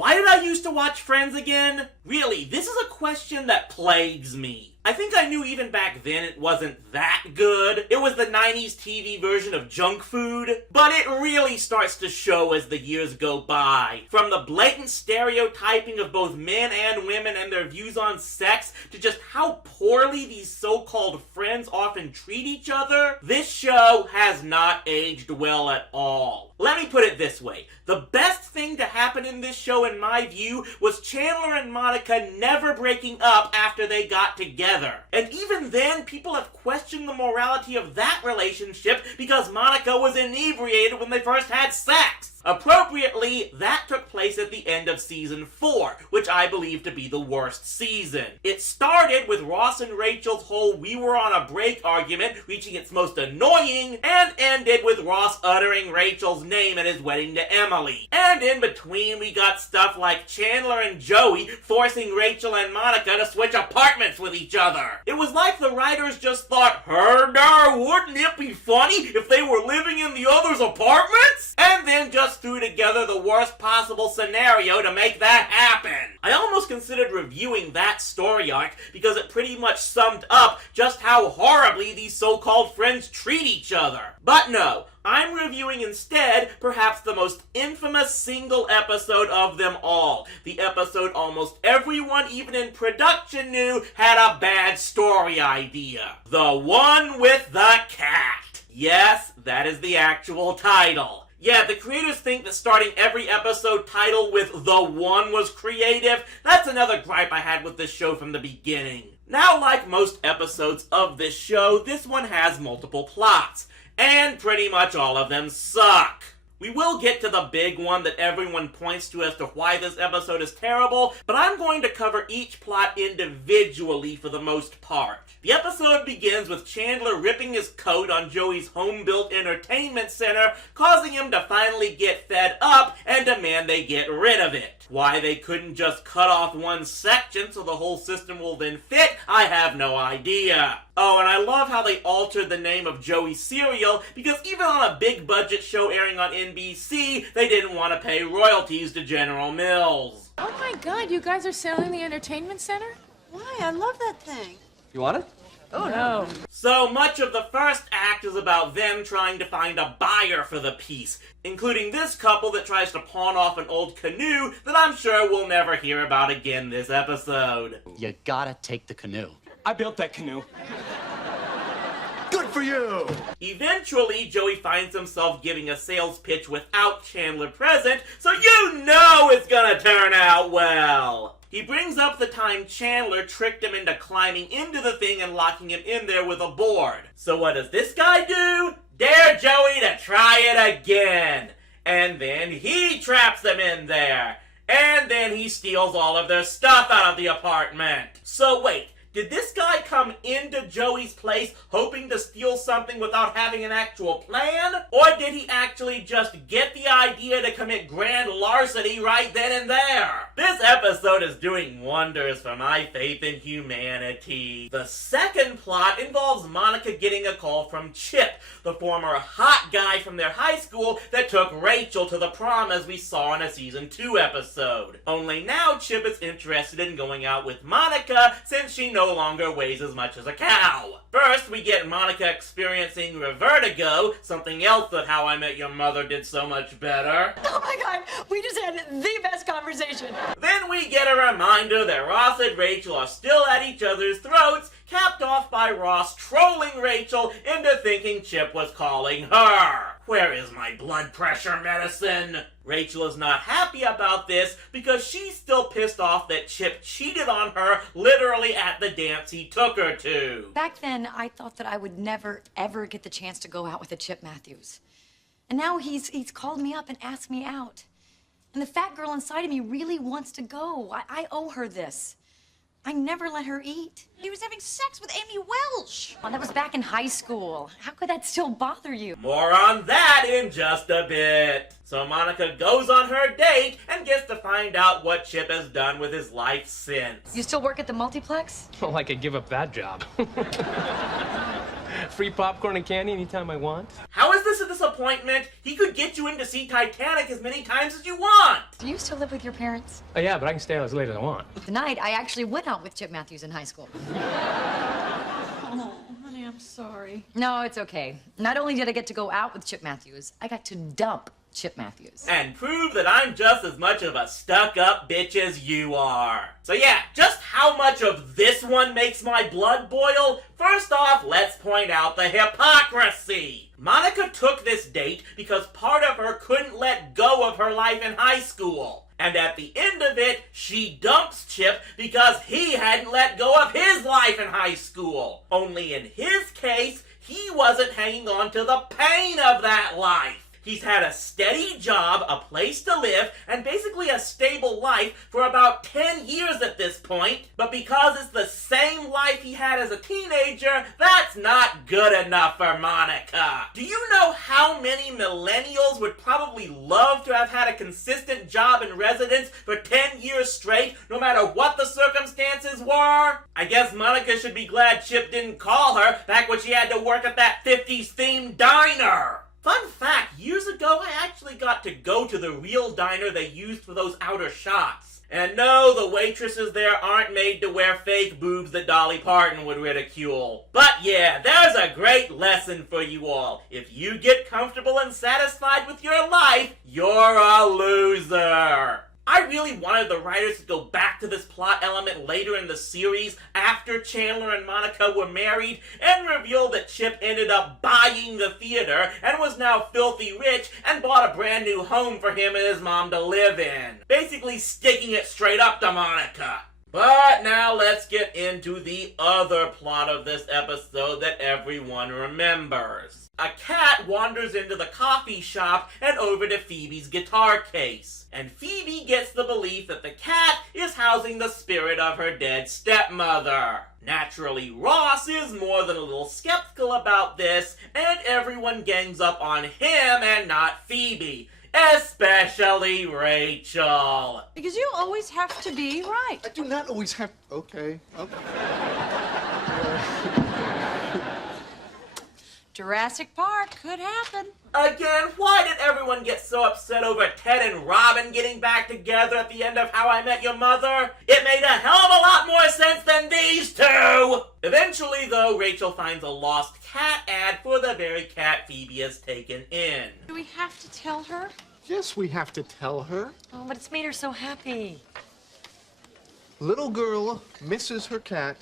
Why did I used to watch Friends again? Really, this is a question that plagues me. I think I knew even back then it wasn't that good. It was the 90s TV version of junk food. But it really starts to show as the years go by. From the blatant stereotyping of both men and women and their views on sex, to just how poorly these so-called friends often treat each other, this show has not aged well at all. Let me put it this way. The best thing to happen in this show, in my view, was Chandler and Monica never breaking up after they got together. And even then, people have questioned the morality of that relationship because Monica was inebriated when they first had sex. Appropriately, that took place at the end of season 4, which I believe to be the worst season. It started with Ross and Rachel's whole "we were on a break" argument reaching its most annoying, and ended with Ross uttering Rachel's name at his wedding to Emily. And in between, we got stuff like Chandler and Joey forcing Rachel and Monica to switch apartments with each other. It was like the writers just thought, wouldn't it be funny if they were living in the other's apartments? And then just threw together the worst possible scenario to make that happen. I almost considered reviewing that story arc because it pretty much summed up just how horribly these so-called friends treat each other. But no, I'm reviewing instead perhaps the most infamous single episode of them all. The episode almost everyone, even in production, knew had a bad story idea. The one with the cat. Yes, that is the actual title. Yeah, the creators think that starting every episode title with "the one" was creative. That's another gripe I had with this show from the beginning. Now, like most episodes of this show, this one has multiple plots, and pretty much all of them suck. We will get to the big one that everyone points to as to why this episode is terrible, but I'm going to cover each plot individually for the most part. The episode begins with Chandler ripping his coat on Joey's home-built entertainment center, causing him to finally get fed up and demand they get rid of it. Why they couldn't just cut off one section so the whole system will then fit, I have no idea. Oh, and I love how they altered the name of Joey's cereal, because even on a big budget show airing on NBC, they didn't want to pay royalties to General Mills. Oh my God, you guys are selling the entertainment center? Why? I love that thing. You want it? Oh no. So much of the first act is about them trying to find a buyer for the piece, including this couple that tries to pawn off an old canoe that I'm sure we'll never hear about again this episode. You gotta take the canoe. I built that canoe. Good for you! Eventually, Joey finds himself giving a sales pitch without Chandler present, so you know it's gonna turn out well. He brings up the time Chandler tricked him into climbing into the thing and locking him in there with a board. So what does this guy do? Dare Joey to try it again. And then he traps them in there. And then he steals all of their stuff out of the apartment. So wait, did this guy come into Joey's place hoping to steal something without having an actual plan? Or did he actually just get the idea to commit grand larceny right then and there? This episode is doing wonders for my faith in humanity. The second plot involves Monica getting a call from Chip, the former hot guy from their high school that took Rachel to the prom as we saw in a season 2 episode. Only now Chip is interested in going out with Monica since she no longer weighs as much as a cow. First, we get Monica experiencing revertigo, something else that How I Met Your Mother did so much better. Oh my God, we just had the best conversation. Then we get a reminder that Ross and Rachel are still at each other's throats, capped off by Ross trolling Rachel into thinking Chip was calling her. Where is my blood pressure medicine? Rachel is not happy about this because she's still pissed off that Chip cheated on her literally at the dance he took her to. Back then, I thought that I would never, ever get the chance to go out with a Chip Matthews. And now he's called me up and asked me out. And the fat girl inside of me really wants to go. I owe her this. I never let her eat. He was having sex with Amy Welsh. Well, that was back in high school. How could that still bother you? More on that in just a bit. So Monica goes on her date and gets to find out what Chip has done with his life since. You still work at the multiplex? Well, I could give up that job. got free popcorn and candy anytime I want. How is this a disappointment? He could get you in to see Titanic as many times as you want. Do you still live with your parents? Oh, yeah, but I can stay out as late as I want. Tonight, I actually went out with Chip Matthews in high school. Oh, honey, I'm sorry. No, it's okay. Not only did I get to go out with Chip Matthews, I got to dump Chip Matthews. And prove that I'm just as much of a stuck-up bitch as you are. So yeah, just how much of this one makes my blood boil? First off, let's point out the hypocrisy. Monica took this date because part of her couldn't let go of her life in high school. And at the end of it, she dumps Chip because he hadn't let go of his life in high school. Only in his case, he wasn't hanging on to the pain of that life. He's had a steady job, a place to live, and basically a stable life for about 10 years at this point. But because it's the same life he had as a teenager, that's not good enough for Monica. Do you know how many millennials would probably love to have had a consistent job in residence for 10 years straight, no matter what the circumstances were? I guess Monica should be glad Chip didn't call her back when she had to work at that 50s themed diner. Fun fact, years ago I actually got to go to the real diner they used for those outer shots. And no, the waitresses there aren't made to wear fake boobs that Dolly Parton would ridicule. But yeah, there's a great lesson for you all. If you get comfortable and satisfied with your life, you're a loser. I really wanted the writers to go back to this plot element later in the series after Chandler and Monica were married and reveal that Chip ended up buying the theater and was now filthy rich and bought a brand new home for him and his mom to live in. Basically sticking it straight up to Monica. But now let's get into the other plot of this episode that everyone remembers. A cat wanders into the coffee shop and over to Phoebe's guitar case. And Phoebe gets the belief that the cat is housing the spirit of her dead stepmother. Naturally, Ross is more than a little skeptical about this, and everyone gangs up on him and not Phoebe. Especially Rachel. Because you always have to be right. I do not always have... Okay. Jurassic Park could happen. Again, why did everyone get so upset over Ted and Robin getting back together at the end of How I Met Your Mother? It made a hell of a lot more sense than these two! Eventually, though, Rachel finds a lost cat ad for the very cat Phoebe has taken in. Do we have to tell her? Yes, we have to tell her. Oh, but it's made her so happy. Little girl misses her cat.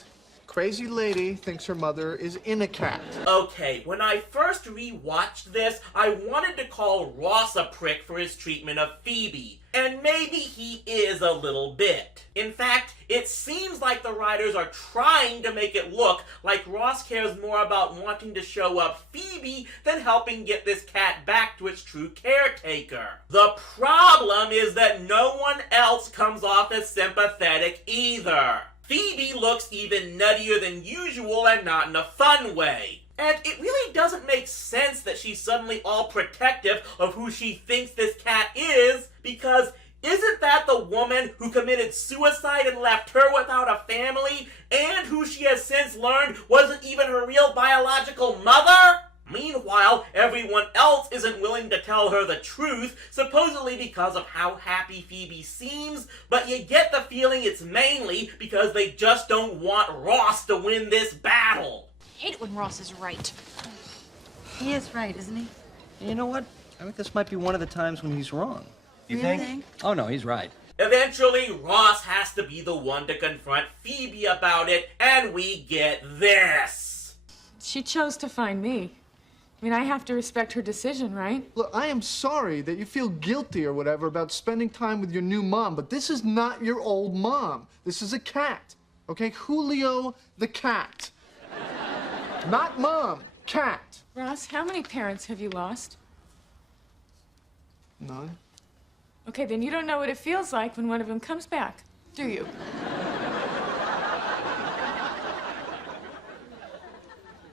Crazy lady thinks her mother is in a cat. Okay, when I first re-watched this, I wanted to call Ross a prick for his treatment of Phoebe. And maybe he is a little bit. In fact, it seems like the writers are trying to make it look like Ross cares more about wanting to show up Phoebe than helping get this cat back to its true caretaker. The problem is that no one else comes off as sympathetic either. Phoebe looks even nuttier than usual and not in a fun way. And it really doesn't make sense that she's suddenly all protective of who she thinks this cat is, because isn't that the woman who committed suicide and left her without a family, and who she has since learned wasn't even her real biological mother? Meanwhile, everyone else isn't willing to tell her the truth, supposedly because of how happy Phoebe seems, but you get the feeling it's mainly because they just don't want Ross to win this battle. I hate it when Ross is right. He is right, isn't he? You know what? I think this might be one of the times when he's wrong. You think? Oh, no, he's right. Eventually, Ross has to be the one to confront Phoebe about it, and we get this. She chose to find me. I mean, I have to respect her decision, right? Look, I am sorry that you feel guilty or whatever about spending time with your new mom, but this is not your old mom. This is a cat, okay? Julio the cat. Not mom, cat. Ross, how many parents have you lost? None. Okay, then you don't know what it feels like when one of them comes back, do you?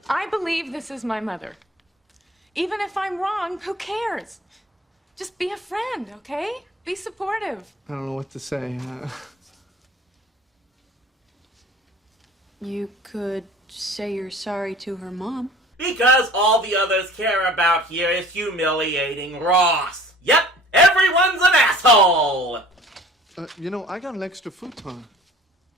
I believe this is my mother. Even if I'm wrong, who cares? Just be a friend, okay? Be supportive. I don't know what to say. You could say you're sorry to her mom. Because all the others care about here is humiliating Ross. Yep, everyone's an asshole! I got an extra futon.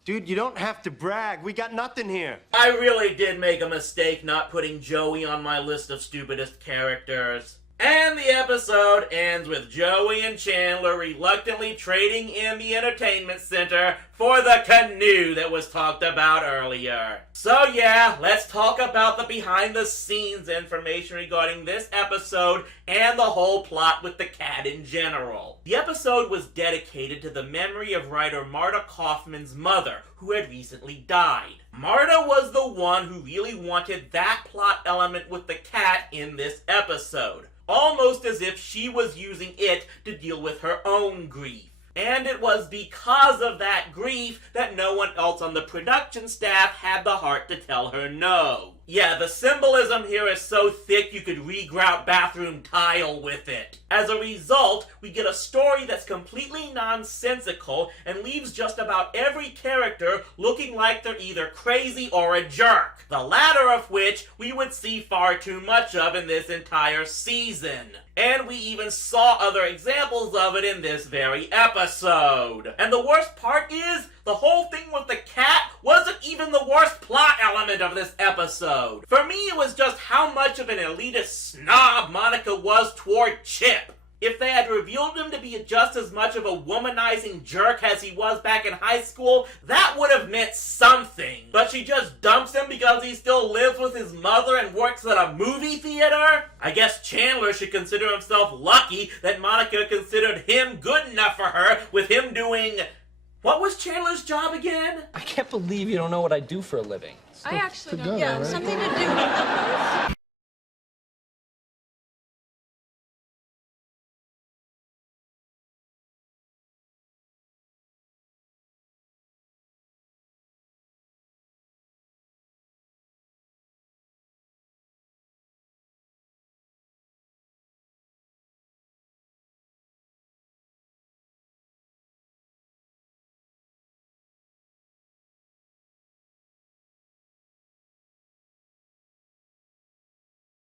Dude, you don't have to brag. We got nothing here. I really did make a mistake not putting Joey on my list of stupidest characters. And the episode ends with Joey and Chandler reluctantly trading in the entertainment center for the canoe that was talked about earlier. So yeah, let's talk about the behind-the-scenes information regarding this episode and the whole plot with the cat in general. The episode was dedicated to the memory of writer Marta Kaufman's mother, who had recently died. Marta was the one who really wanted that plot element with the cat in this episode, almost as if she was using it to deal with her own grief. And it was because of that grief that no one else on the production staff had the heart to tell her no. Yeah, the symbolism here is so thick you could regrout bathroom tile with it. As a result, we get a story that's completely nonsensical and leaves just about every character looking like they're either crazy or a jerk. The latter of which we would see far too much of in this entire season. And we even saw other examples of it in this very episode. And the worst part is, the whole thing with the cat wasn't even the worst plot element of this episode. For me, it was just how much of an elitist snob Monica was toward Chip. If they had revealed him to be just as much of a womanizing jerk as he was back in high school, that would have meant something. But she just dumps him because he still lives with his mother and works at a movie theater? I guess Chandler should consider himself lucky that Monica considered him good enough for her, with him doing... What was Chandler's job again? I can't believe you don't know what I do for a living. I actually don't. Yeah, something to do with